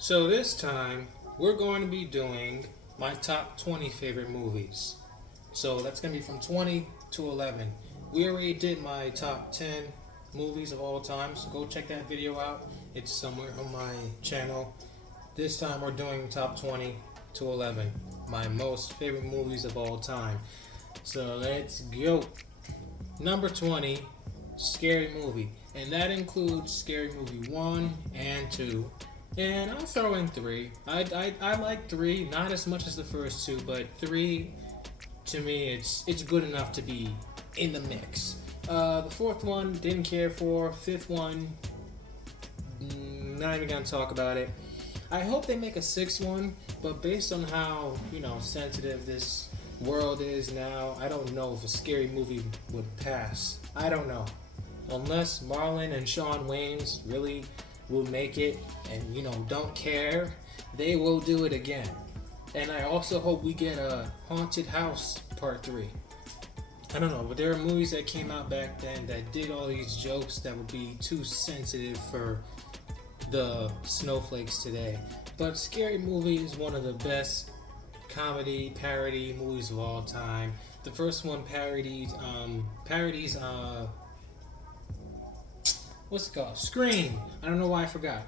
So this time we're going to be doing my top 20 favorite movies. So that's going to be from 20 to 11. We already did my top 10 movies of all time, so go check that video out. It's somewhere on my channel. This time we're doing top 20 to 11, my most favorite movies of all time. So let's go. Number 20, Scary Movie. And that includes Scary Movie 1 and 2. And I'll throw in 3. I like 3, not as much as the first two, but 3, to me, it's good enough to be in the mix. The fourth one, didn't care for. Fifth one, not even gonna talk about it. I hope they make a sixth one, but based on how, sensitive this world is now, I don't know if a Scary Movie would pass. I don't know. Unless Marlon and Shawn Wayans really will make it and don't care, they will do it again. And I also hope we get a Haunted House Part 3. I don't know, but there are movies that came out back then that did all these jokes that would be too sensitive for the snowflakes today. But Scary Movie is one of the best comedy parody movies of all time. The first one parodies what's it called? Scream. I don't know why I forgot.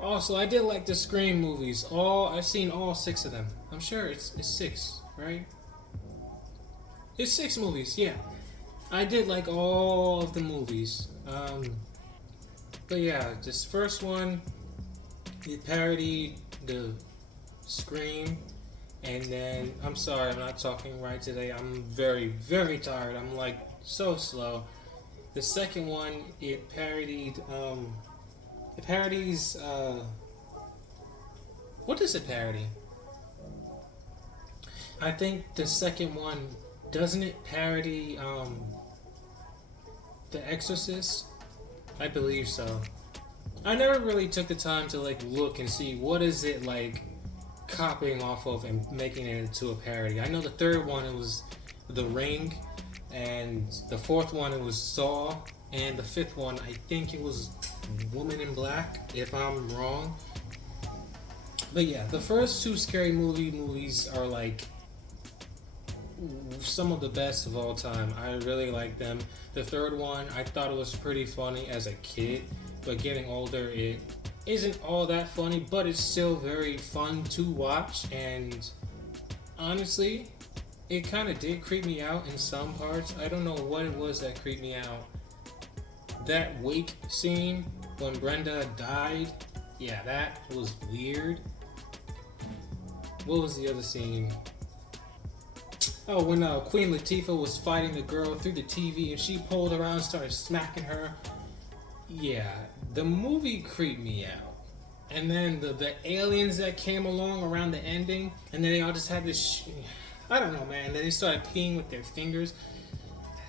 Also, I did like the Scream movies. I've seen all 6 of them. I'm sure it's 6, right? It's 6 movies, yeah. I did like all of the movies. But yeah, this first one, it parodied the Scream. And then, I'm sorry, I'm not talking right today. I'm very, very tired. I'm like so slow. The second one, it parodies, what does it parody? I think the second one, doesn't it parody, The Exorcist? I believe so. I never really took the time to look and see what is it copying off of and making it into a parody. I know the third one, it was The Ring. And the fourth one, it was Saw. And the fifth one, I think it was Woman in Black, if I'm wrong. But yeah, the first 2 Scary movies are some of the best of all time. I really like them. The third one, I thought it was pretty funny as a kid. But getting older, it isn't all that funny. But it's still very fun to watch. And honestly, it kind of did creep me out in some parts. I don't know what it was that creeped me out. That wake scene when Brenda died, yeah, that was weird. What was the other scene? Oh, when Queen Latifah was fighting the girl through the TV and she pulled around and started smacking her. Yeah, the movie creeped me out. And then the aliens that came along around the ending, and then they all just had this... I don't know, man. Then they started peeing with their fingers.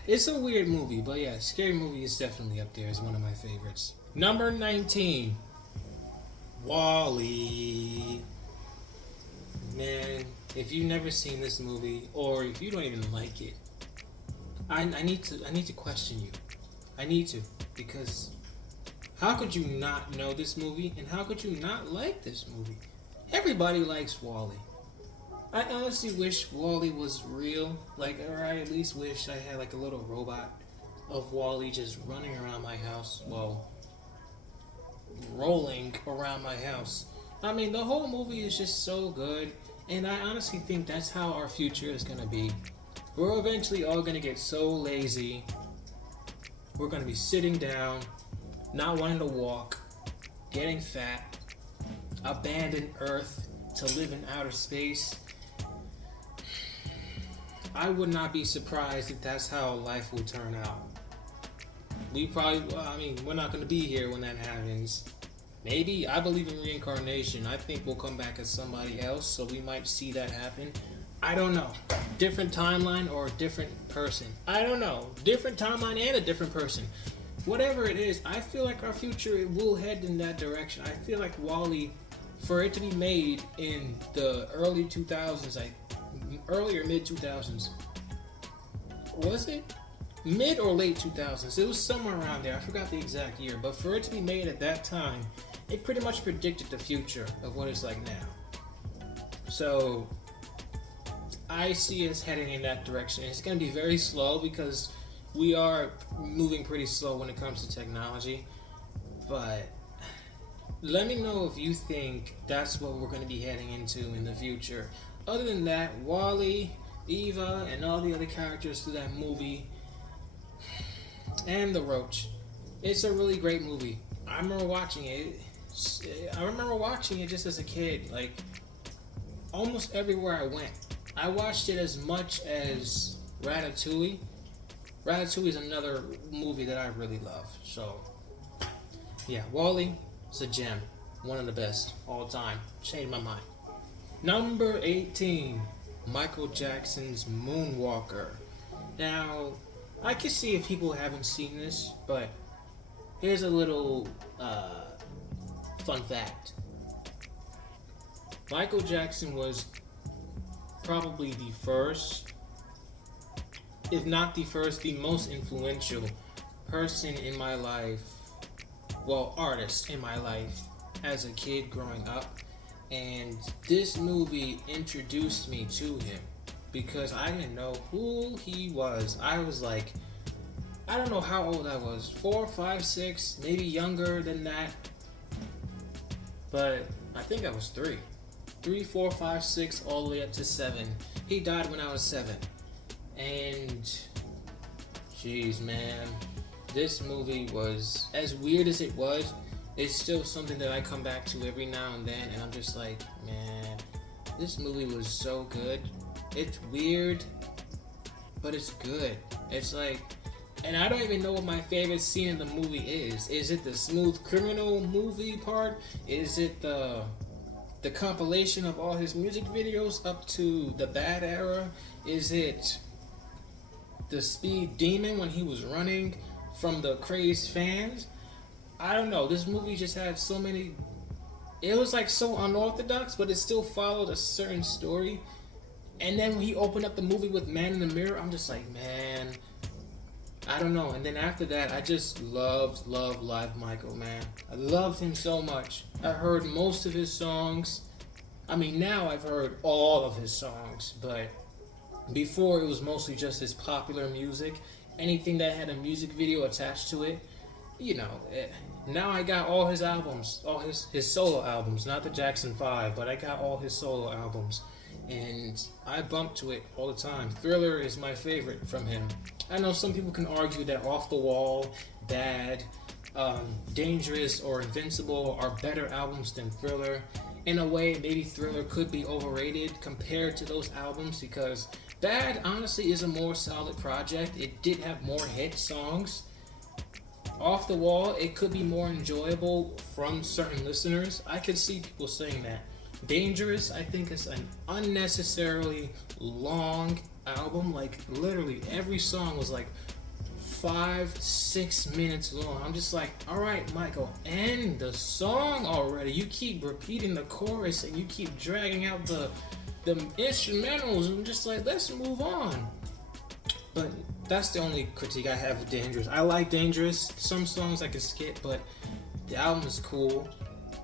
It's a weird movie, but yeah, Scary Movie is definitely up there as one of my favorites. Number 19, WallE. Man, if you've never seen this movie, or if you don't even like it, I need to question you. I need to, because how could you not know this movie, and how could you not like this movie? Everybody likes WallE. I honestly wish WallE was real, or I at least wish I had a little robot of WallE just running around my house, rolling around my house. I mean, the whole movie is just so good, and I honestly think that's how our future is gonna be. We're eventually all gonna get so lazy, we're gonna be sitting down, not wanting to walk, getting fat, abandon Earth to live in outer space. I would not be surprised if that's how life will turn out. We're not going to be here when that happens. Maybe. I believe in reincarnation. I think we'll come back as somebody else, so we might see that happen. I don't know. Different timeline or a different person. I don't know. Different timeline and a different person. Whatever it is, I feel like our future will head in that direction. I feel like WallE, for it to be made in the early 2000s, early or mid 2000s. Was it? mid or late 2000s. It was somewhere around there. I forgot the exact year, but for it to be made at that time, it pretty much predicted the future of what it's like now. So I see us heading in that direction. It's going to be very slow because we are moving pretty slow when it comes to technology. But let me know if you think that's what we're going to be heading into in the future. Other than that, WallE, Eva, and all the other characters through that movie, and the Roach. It's a really great movie. I remember watching it. Just as a kid, like almost everywhere I went. I watched it as much as Ratatouille. Ratatouille is another movie that I really love. So, yeah, WallE is a gem. One of the best all time. Changed my mind. Number 18, Michael Jackson's Moonwalker. Now, I can see if people haven't seen this, but here's a little fun fact. Michael Jackson was probably the first, if not the first, the most influential person in my life, well, artist in my life as a kid growing up. And this movie introduced me to him because I didn't know who he was. I was like, I don't know how old I was, 4, 5, 6, maybe younger than that. But I think I was 3, 4, 5, 6, all the way up to 7. He died when I was 7. And, jeez, man, this movie was, as weird as it was, it's still something that I come back to every now and then, and I'm just like, man, this movie was so good. It's weird, but it's good. It's like, and I don't even know what my favorite scene in the movie is. Is it the Smooth Criminal movie part? Is it the compilation of all his music videos up to the Bad era? Is it the Speed Demon when he was running from the crazed fans? I don't know. This movie just had so many. It was like so unorthodox, but it still followed a certain story. And then when he opened up the movie with Man in the Mirror, I'm just like, man, I don't know. And then after that, I just loved Live Michael, man. I loved him so much. I heard most of his songs. I mean, now I've heard all of his songs, but before it was mostly just his popular music. Anything that had a music video attached to it, you know. Now I got all his albums, all his solo albums, not the Jackson 5, but I got all his solo albums. And I bump to it all the time. Thriller is my favorite from him. I know some people can argue that Off the Wall, Bad, Dangerous, or Invincible are better albums than Thriller. In a way, maybe Thriller could be overrated compared to those albums because Bad, honestly, is a more solid project. It did have more hit songs. Off the Wall, it could be more enjoyable from certain listeners. I could see people saying that. Dangerous, I think, is an unnecessarily long album. Like, literally, every song was like 5-6 minutes long. I'm just like, alright, Michael, end the song already. You keep repeating the chorus and you keep dragging out the instrumentals. I'm just like, let's move on. But that's the only critique I have of Dangerous. I like Dangerous. Some songs I can skip, but the album is cool.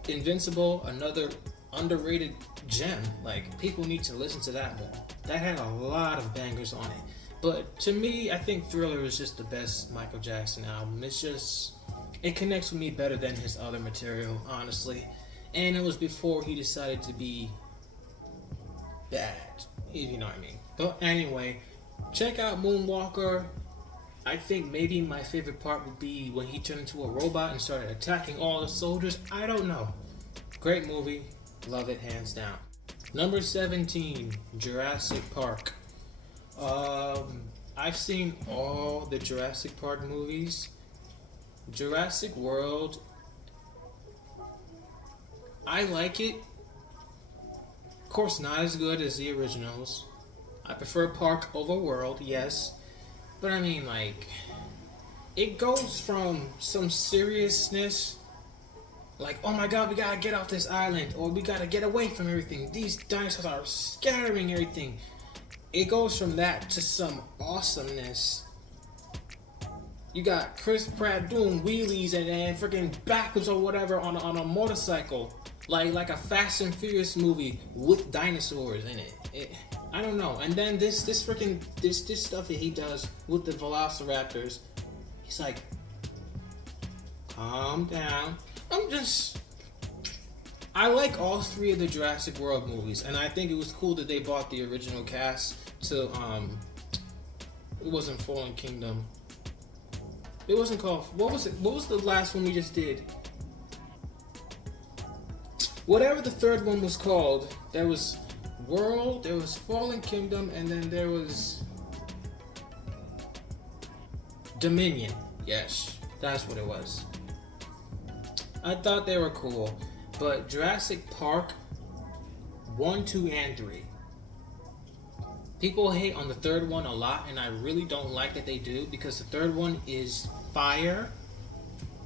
Invincible, another underrated gem. Like, people need to listen to that more. That had a lot of bangers on it. But to me, I think Thriller is just the best Michael Jackson album. It's just, it connects with me better than his other material, honestly. And it was before he decided to be bad, if you know what I mean. But anyway, check out Moonwalker. I think maybe my favorite part would be when he turned into a robot and started attacking all the soldiers. I don't know. Great movie. Love it, hands down. Number 17, Jurassic Park. I've seen all the Jurassic Park movies. Jurassic World, I like it. Of course, not as good as the originals. I prefer Park over World, yes. But I mean, like, it goes from some seriousness, like, oh my god, we gotta get off this island, or we gotta get away from everything. These dinosaurs are scattering everything. It goes from that to some awesomeness You got Chris Pratt doing wheelies and freaking backwards or whatever on a motorcycle, like a Fast and Furious movie with dinosaurs in it. I don't know. And then this freaking this stuff that he does with the Velociraptors, he's like, calm down. I like all three of the Jurassic World movies, and I think it was cool that they brought the original cast to it wasn't Fallen Kingdom. It wasn't called, what was it? What was the last one we just did? Whatever the third one was called, there was World, there was Fallen Kingdom, and then there was Dominion. Yes, that's what it was. I thought they were cool, but Jurassic Park 1, 2, and 3. People hate on the third one a lot, and I really don't like that they do, because the third one is fire.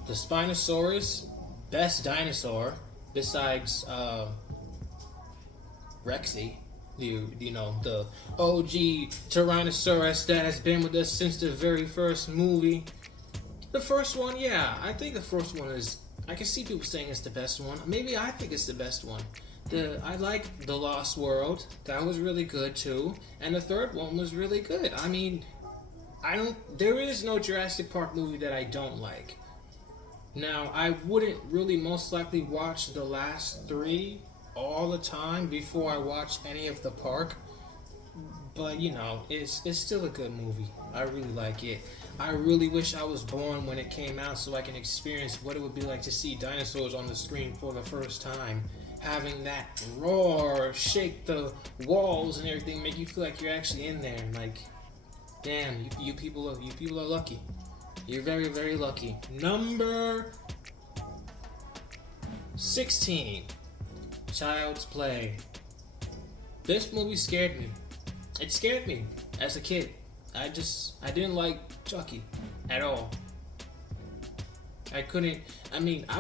The Spinosaurus, best dinosaur besides Rexy, you know, the OG Tyrannosaurus that has been with us since the very first movie. The first one, yeah, I think the first one is, I can see people saying it's the best one. Maybe I think it's the best one. I like The Lost World. That was really good too. And the third one was really good. I mean, there is no Jurassic Park movie that I don't like. Now, I wouldn't really most likely watch the last three all the time before I watch any of the park. But, you know, it's still a good movie. I really like it. I really wish I was born when it came out so I can experience what it would be like to see dinosaurs on the screen for the first time. Having that roar, shake the walls and everything, make you feel like you're actually in there. Like, damn, you people are lucky. You're very, very lucky. Number 16, Child's Play. This movie scared me. It scared me as a kid. I didn't like Chucky at all. I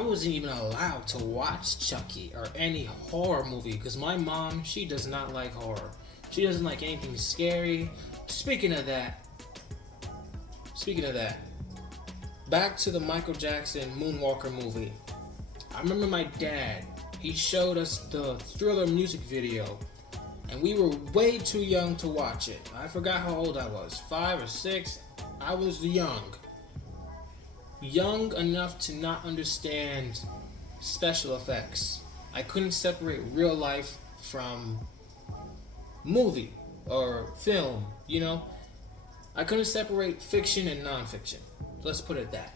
wasn't even allowed to watch Chucky or any horror movie because my mom, she does not like horror. She doesn't like anything scary. Speaking of that, back to the Michael Jackson Moonwalker movie. I remember my dad, he showed us the Thriller music video, and we were way too young to watch it. I forgot how old I was, 5 or 6. I was young enough to not understand special effects. I couldn't separate real life from movie or film, you know? I couldn't separate fiction and non-fiction. Let's put it that.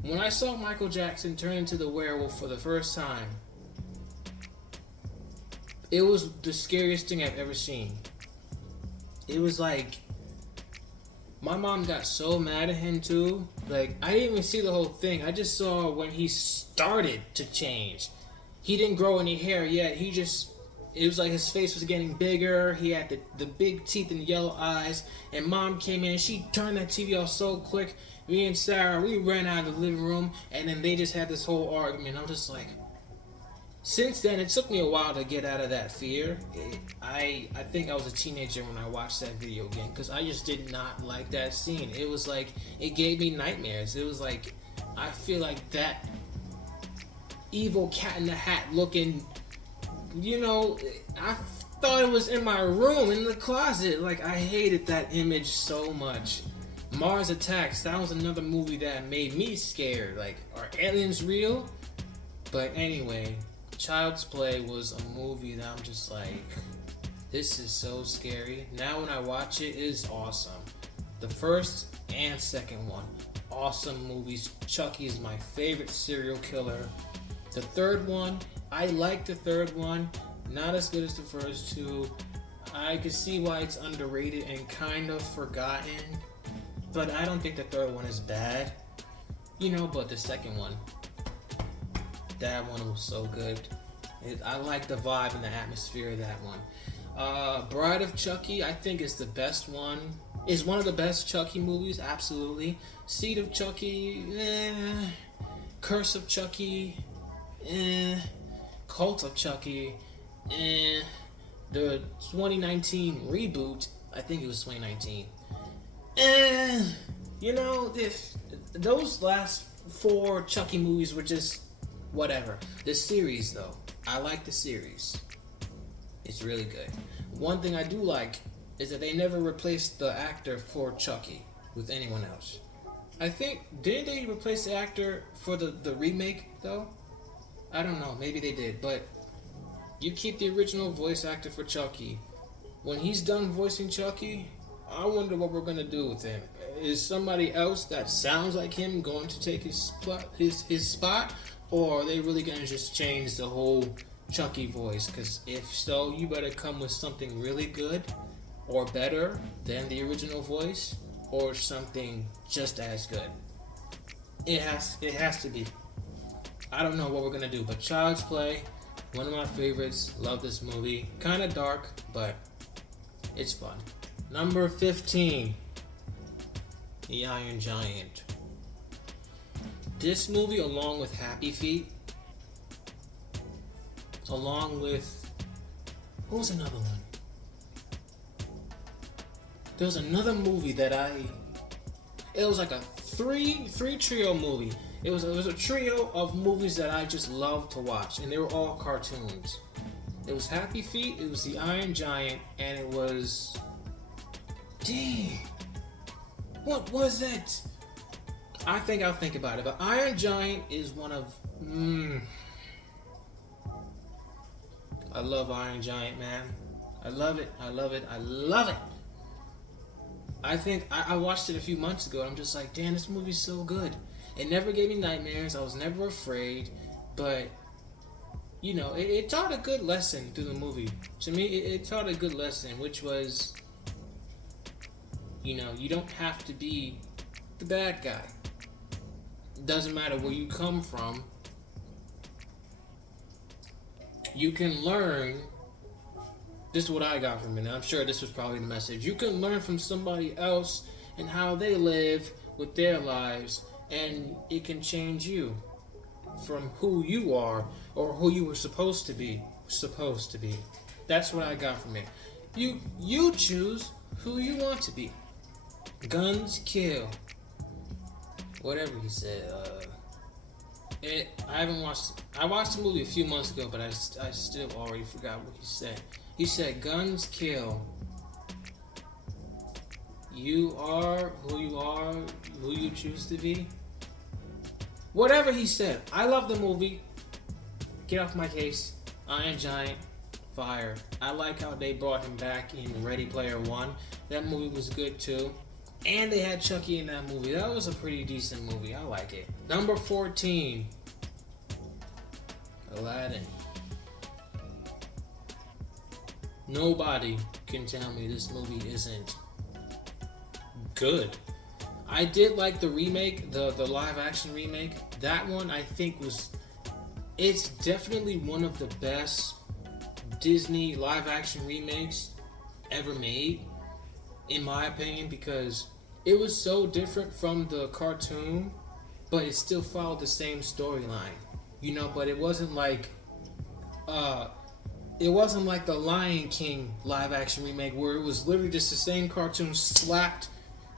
When I saw Michael Jackson turn into the werewolf for the first time, it was the scariest thing I've ever seen. It was like, my mom got so mad at him too. Like, I didn't even see the whole thing. I just saw when he started to change. He didn't grow any hair yet. It was like his face was getting bigger. He had the big teeth and yellow eyes. And mom came in. She turned that TV off so quick. Me and Sarah, we ran out of the living room. And then they just had this whole argument. I'm just like... Since then, it took me a while to get out of that fear. I think I was a teenager when I watched that video again. Because I just did not like that scene. It was like... It gave me nightmares. It was like... I feel like that... evil Cat in the Hat looking... You know, I thought it was in my room, in the closet. Like, I hated that image so much. Mars Attacks, that was another movie that made me scared. Like, are aliens real? But anyway, Child's Play was a movie that I'm just like, this is so scary. Now when I watch it, it is awesome. The first and second one, awesome movies. Chucky is my favorite serial killer. The third one, I like the third one, not as good as the first two. I can see why it's underrated and kind of forgotten, but I don't think the third one is bad. You know, but the second one, that one was so good. I like the vibe and the atmosphere of that one. Bride of Chucky, I think is the best one. Is one of the best Chucky movies, absolutely. Seed of Chucky, Curse of Chucky, Cult of Chucky, and the 2019 reboot, I think it was 2019. You know, those last four Chucky movies were just whatever. The series, though, I like the series. It's really good. One thing I do like is that they never replaced the actor for Chucky with anyone else. I think, didn't they replace the actor for the remake, though? I don't know, maybe they did, but you keep the original voice actor for Chucky. When he's done voicing Chucky, I wonder what we're gonna do with him. Is somebody else that sounds like him going to take his spot, or are they really gonna just change the whole Chucky voice? Because if so, you better come with something really good or better than the original voice, or something just as good. It has to be. I don't know what we're gonna do, but Child's Play, one of my favorites. Love this movie. Kind of dark, but it's fun. Number 15, The Iron Giant. This movie, along with Happy Feet, along with, what was another one? There was another movie that it was like a three trio movie. It was a trio of movies that I just loved to watch, and they were all cartoons. It was Happy Feet, it was The Iron Giant, and it was, dang, what was it? I think I'll think about it. But Iron Giant is one of, I love Iron Giant, man. I love it. I love it. I love it. I think I watched it a few months ago, and I'm just like, damn, this movie's so good. It never gave me nightmares. I was never afraid, but you know, it taught a good lesson through the movie. To me, it taught a good lesson, which was, you know, you don't have to be the bad guy. It doesn't matter where you come from. You can learn. This is what I got from it. I'm sure this was probably the message. You can learn from somebody else and how they live with their lives, and it can change you from who you are or who you were supposed to be. That's what I got from it. You choose who you want to be. Guns kill. Whatever he said. I watched the movie a few months ago, but I still already forgot what he said. He said, guns kill. You are, who you choose to be. Whatever he said. I love the movie. Get off my case. Iron Giant, fire. I like how they brought him back in Ready Player One. That movie was good too. And they had Chucky in that movie. That was a pretty decent movie. I like it. Number 14, Aladdin. Nobody can tell me this movie isn't good. I did like the remake, the live action remake. That one I think it's definitely one of the best Disney live action remakes ever made, in my opinion, because it was so different from the cartoon, but it still followed the same storyline, you know. But it wasn't like the Lion King live action remake, where it was literally just the same cartoon slapped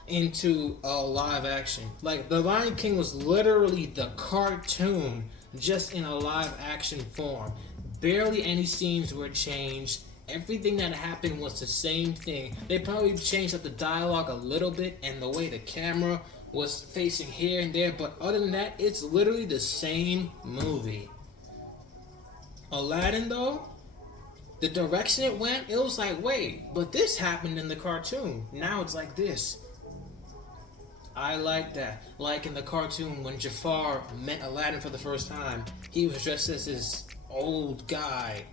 into a live action. Like, the Lion King was literally the cartoon just in a live action form. Barely any scenes were changed. Everything that happened was the same thing. They probably changed up the dialogue a little bit and the way the camera was facing here and there, but other than that, it's literally the same movie. Aladdin, though, the direction it went, it was like, wait, but this happened in the cartoon. Now it's like this. I like that. Like in the cartoon, when Jafar met Aladdin for the first time, he was dressed as this old guy.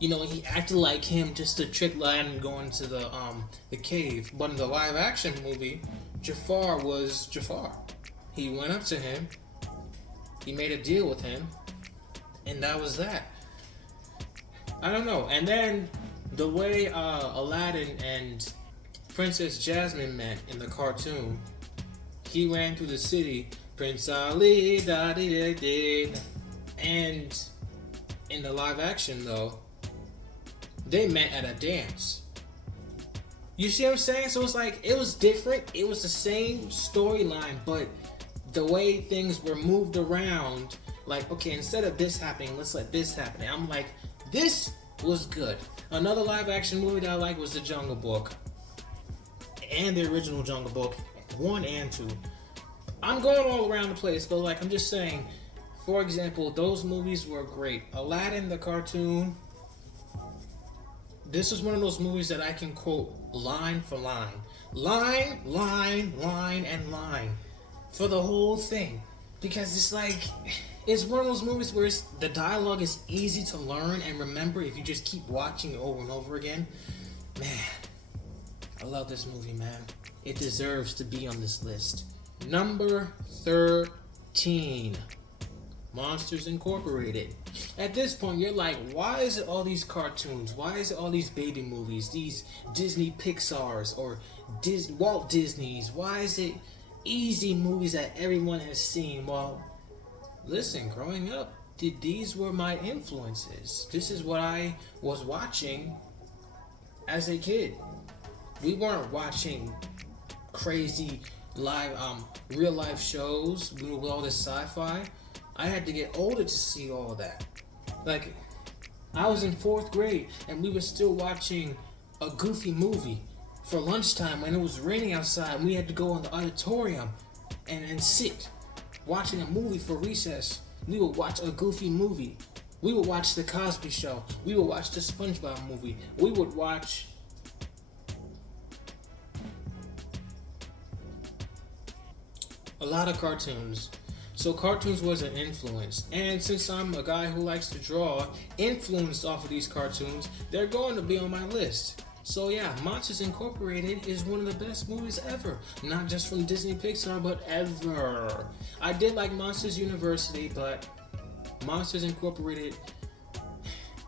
You know, he acted like him just to trick Aladdin going to the cave. But in the live action movie, Jafar was Jafar. He went up to him, he made a deal with him, and that was that. I don't know. And then the way Aladdin and Princess Jasmine met in the cartoon, he ran through the city, Prince Ali, da-dee-dee-dee. And in the live action, though, they met at a dance. You see what I'm saying? So it's like, it was different. It was the same storyline, but the way things were moved around, like, okay, instead of this happening, let's let this happen. I'm like, this was good. Another live action movie that I like was The Jungle Book. And the original Jungle Book, 1 and 2. I'm going all around the place, but like I'm just saying, for example, those movies were great. Aladdin, the cartoon, this is one of those movies that I can quote line for line. Line, and line. For the whole thing. Because it's like, it's one of those movies where the dialogue is easy to learn and remember if you just keep watching it over and over again. Man, I love this movie, man. It deserves to be on this list. Number 13. Monsters Incorporated. At this point, you're like, why is it all these cartoons? Why is it all these baby movies? These Disney Pixars or Walt Disney's? Why is it easy movies that everyone has seen? Well, listen, growing up, these were my influences. This is what I was watching as a kid. We weren't watching crazy live, real life shows with all this sci-fi. I had to get older to see all that. Like, I was in 4th grade and we were still watching a Goofy movie for lunchtime when it was raining outside and we had to go in the auditorium and sit watching a movie for recess. We would watch a Goofy movie. We would watch The Cosby Show. We would watch the SpongeBob movie. We would watch a lot of cartoons. So cartoons was an influence. And since I'm a guy who likes to draw, influenced off of these cartoons, they're going to be on my list. So yeah, Monsters Incorporated is one of the best movies ever. Not just from Disney Pixar, but ever. I did like Monsters University, but Monsters Incorporated,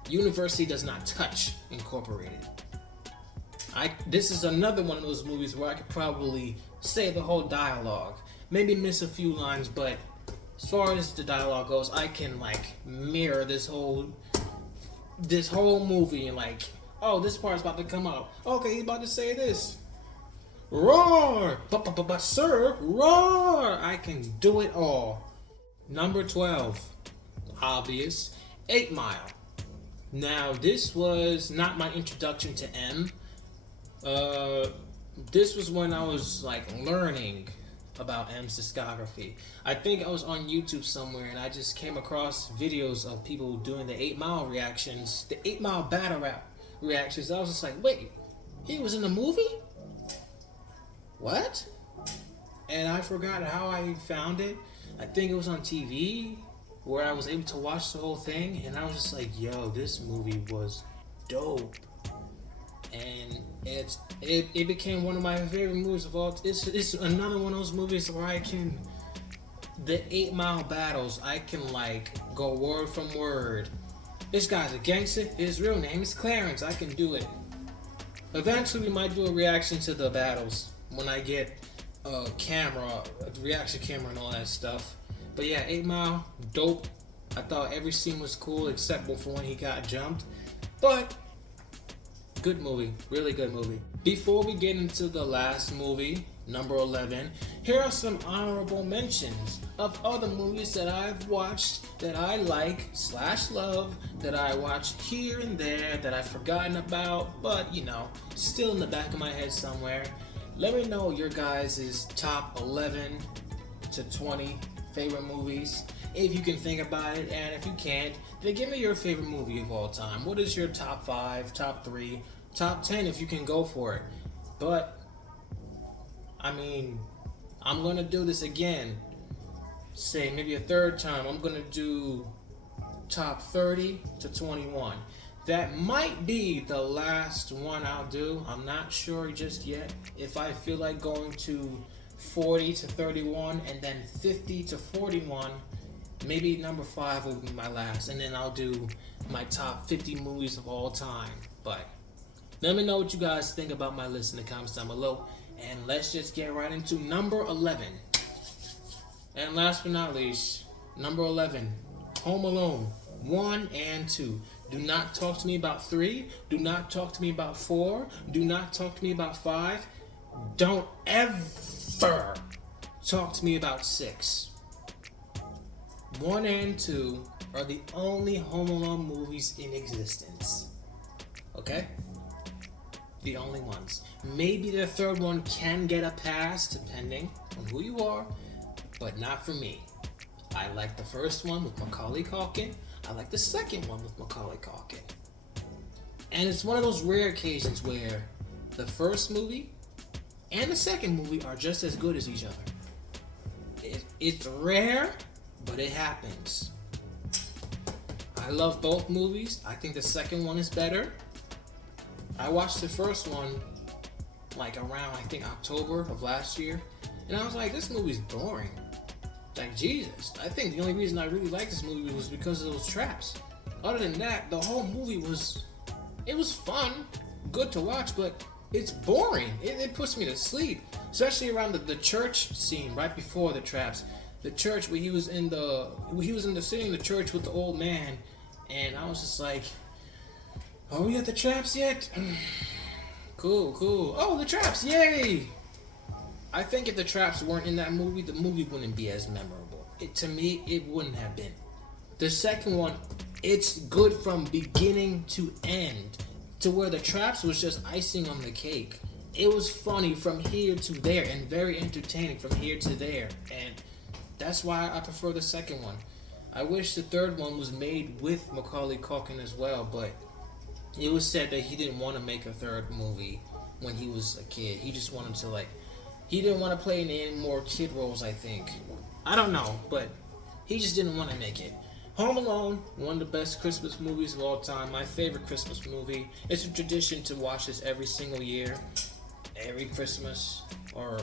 University does not touch Incorporated. This is another one of those movies where I could probably say the whole dialogue. Maybe miss a few lines, but as far as the dialogue goes, I can like mirror this whole movie and like, oh, this part's about to come out. Okay, he's about to say this. Roar! But sir, roar! I can do it all. Number 12, obvious, 8 Mile. Now, this was not my introduction to M. This was when I was like learning about M's discography. I think I was on YouTube somewhere and I just came across videos of people doing the 8 Mile reactions, the 8 Mile battle rap reactions. I was just like, wait, he was in the movie? What? And I forgot how I found it. I think it was on TV where I was able to watch the whole thing and I was just like, yo, this movie was dope. And it became one of my favorite movies of all. It's another one of those movies where I can, the 8 Mile battles, I can like go word from word. This guy's a gangster. His real name is Clarence. I can do it. Eventually, we might do a reaction to the battles when I get a camera, a reaction camera, and all that stuff. But yeah, 8 Mile, dope. I thought every scene was cool except for when he got jumped. But good movie, really good movie. Before we get into the last movie, number 11, here are some honorable mentions of other movies that I've watched that I like / love, that I watch here and there, that I've forgotten about, but you know, still in the back of my head somewhere. Let me know your guys' top 11 to 20 favorite movies, if you can think about it, and if you can't, then give me your favorite movie of all time. What is your top 5, top 3, top 10 if you can go for it? But I mean, I'm gonna do this again, say maybe a third time. I'm gonna do top 30 to 21. That might be the last one I'll do. I'm not sure just yet. If I feel like going to 40 to 31 and then 50 to 41, maybe number 5 will be my last, and then I'll do my top 50 movies of all time. But let me know what you guys think about my list in the comments down below, and let's just get right into number 11. And last but not least, number 11, Home Alone 1 and 2. Do not talk to me about 3. Do not talk to me about 4. Do not talk to me about 5. Don't ever talk to me about 6. 1 and 2 are the only Home Alone movies in existence. Okay? The only ones. Maybe the third one can get a pass depending on who you are, but not for me. I like the first one with Macaulay Culkin. I like the second one with Macaulay Culkin. And it's one of those rare occasions where the first movie and the second movie are just as good as each other. It's rare, but it happens. I love both movies. I think the second one is better. I watched the first one like around, I think, October of last year, and I was like, this movie's boring. Like, Jesus. I think the only reason I really liked this movie was because of those traps. Other than that, the whole movie was fun, good to watch, but it's boring. It puts me to sleep, especially around the church scene right before the traps. The church where he was sitting in the church with the old man, and I was just like, are we at the traps yet? Cool. Oh, the traps, yay! I think if the traps weren't in that movie, the movie wouldn't be as memorable. To me, it wouldn't have been. The second one, it's good from beginning to end, to where the traps was just icing on the cake. It was funny from here to there and very entertaining from here to there, and that's why I prefer the second one. I wish the third one was made with Macaulay Culkin as well, but it was said that he didn't want to make a third movie when he was a kid. He just wanted to he didn't want to play any more kid roles, I think. I don't know, but he just didn't want to make it. Home Alone, one of the best Christmas movies of all time. My favorite Christmas movie. It's a tradition to watch this every single year. Every Christmas or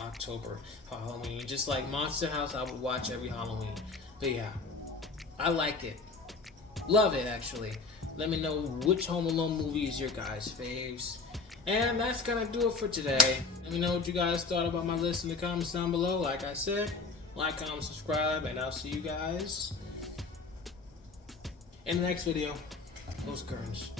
October for Halloween. Just like Monster House, I would watch every Halloween. But yeah, I like it. Love it, actually. Let me know which Home Alone movie is your guys' faves. And that's gonna do it for today. Let me know what you guys thought about my list in the comments down below. Like I said, like, comment, subscribe, and I'll see you guys in the next video. Close the curtains.